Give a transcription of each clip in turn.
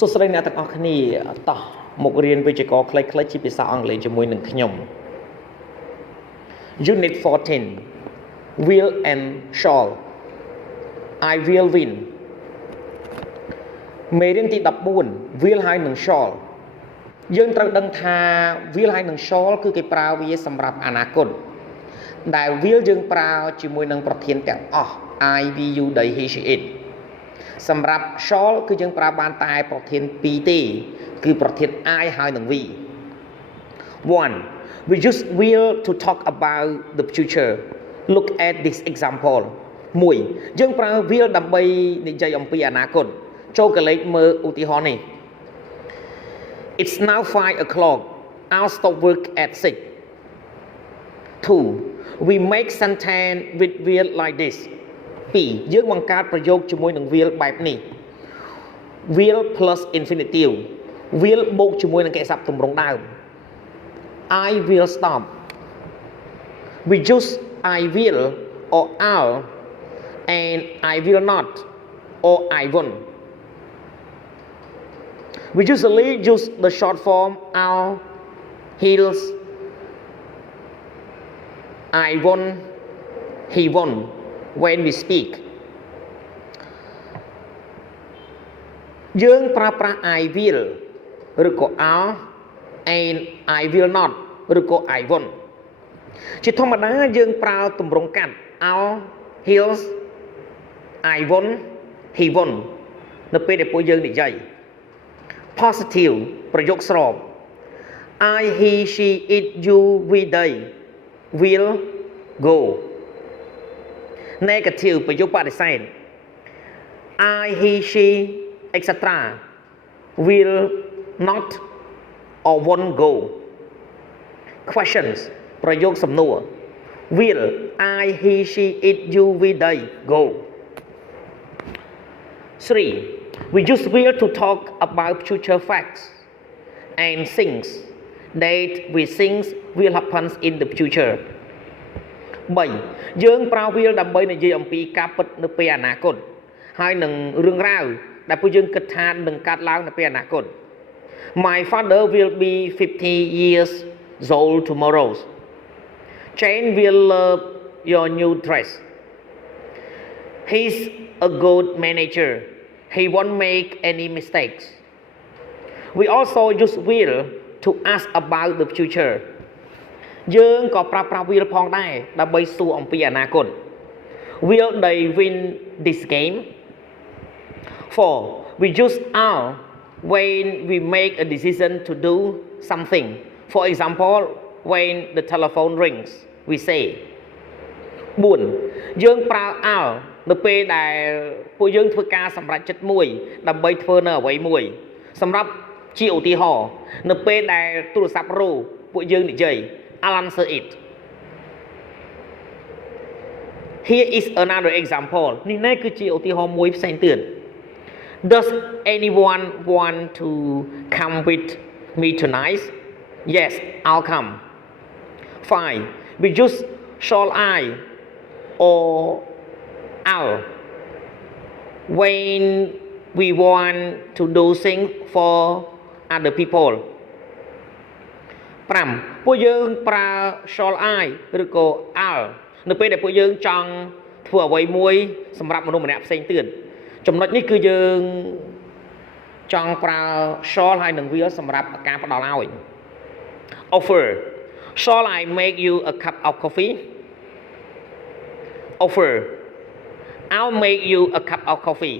សួស្តីអ្នកទាំងអស់គ្នាតោះមករៀនវិជ្ជាករខ្លីៗជាភាសាអង់គ្លេសជាមួយនឹងខ្ញុំ Unit 14 Will and Shall I will win មេរៀនទី14 Will ហើយនឹង Shall យើងត្រូវដឹងថា Will ហើយនឹង Shall គឺគេប្រើវាសម្រាប់អនាគតដែល Will យើងប្រើជាមួយនឹងប្រធានទាំងអស់ I will you they he she it សម្រាប់ shall គឺយើងប្រើបានតែប្រធាន2ទេគឺប្រធាន I ហើយនឹង we 1 we use will to talk about the future look at this example 1យើងប្រើ will ដើម្បីនិយាយអំពីអនាគតចូលកលេចមើលឧទាហរណ៍នេះ It's now 5 o'clock I'll stop work at 6 2 we make sentence with will like this 2យើងបង្កើតប្រយោគជាមួយនឹង will បែបនេះ will plus infinitive will បូកជាមួយនឹងកិច្ចសព្ទទម្រង់ដើម I will stop we use I will or I'll and I will not or I won't we usually use the short form I'll he'll I won't he won't when we speak យើងប្រើប្រាស់ I will ឬក៏ I'll and I will not ឬក៏ I won't ជាធម្មតាយើងប្រើទម្រង់កាត់ I'll he'll I won't he won't នៅពេលដែលពួកយើងនិយាយ positive ប្រយោគស្រប I he she it you we they will go negative ប្រយោគបដិសេធ I he she etc will not or won't go questions ប្រយោគសំណួរ will I he she it you we they go 3 we use will to talk about future facts and things that we think will happen in the future 3យើងប្រើ will ដើម្បីនិយាយអំពីការពិតនៅពេលអនាគតហើយនឹងរឿងរ៉ាវដែលពួកយើងគិតថានឹងកើតឡើងនៅពេលអនាគត My father will be 50 years old tomorrow Jane will love your new dress He's a good manager He won't make any mistakes We also use will to ask about the futureយើងក៏ប្រើប្រាស់ will ផងដែរដើម្បីសួរអំពីអនាគត Will they win this game 4 we use are when we make a decision to do something for example when the telephone rings we say 4យើងប្រើ are នៅពេលដែលពួកយើងធ្វើការសម្រេចចិត្តមួយដើម្បីធ្វើនៅអ្វីមួយសម្រាប់ជាឧទាហរណ៍នៅពេលដែលទូរស័ព្ទរោពួកយើងនិយាយI'll answer it. Here is another example. នេះនេះគឺជាឧទាហរណ៍មួយផ្សេងទៀត Does anyone want to come with me tonight? Yes, I'll come. 5. We use shall I or I'll when we want to do things for other people. 5ពួកយើងប្រើ shall I ឬក៏ I'll នៅពេលដែលពួកយើងចង់ធ្វើអ្វីមួយសម្រាប់មនុស្សម្នាក់ផ្សេងទៀតចំណុចនេះគឺយើងចង់ប្រើ shall ហើយនឹង will សម្រាប់ការផ្ដល់ឲ្យ offer shall I make you a cup of coffee offer I'll make you a cup of coffee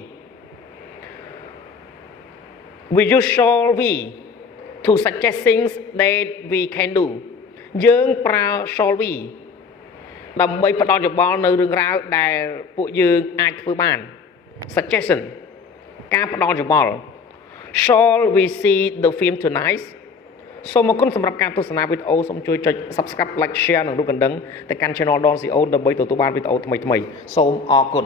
we use shall we to suggest things that we can do យើងប្រើ shall we ដើម្បីផ្ដល់យោបល់នៅរឿងរ៉ាវដែលពួកយើងអាចធ្វើបាន suggestion ការផ្ដល់យោបល់ shall we see the film tonight សូមអរគុណសម្រាប់ការទស្សនាវីដេអូសូមជួយចុច subscribe like share និងរូបកណ្ដឹងទៅកាន់ channel Don CO ដើម្បីទទួលបានវីដេអូថ្មីៗសូមអរគុណ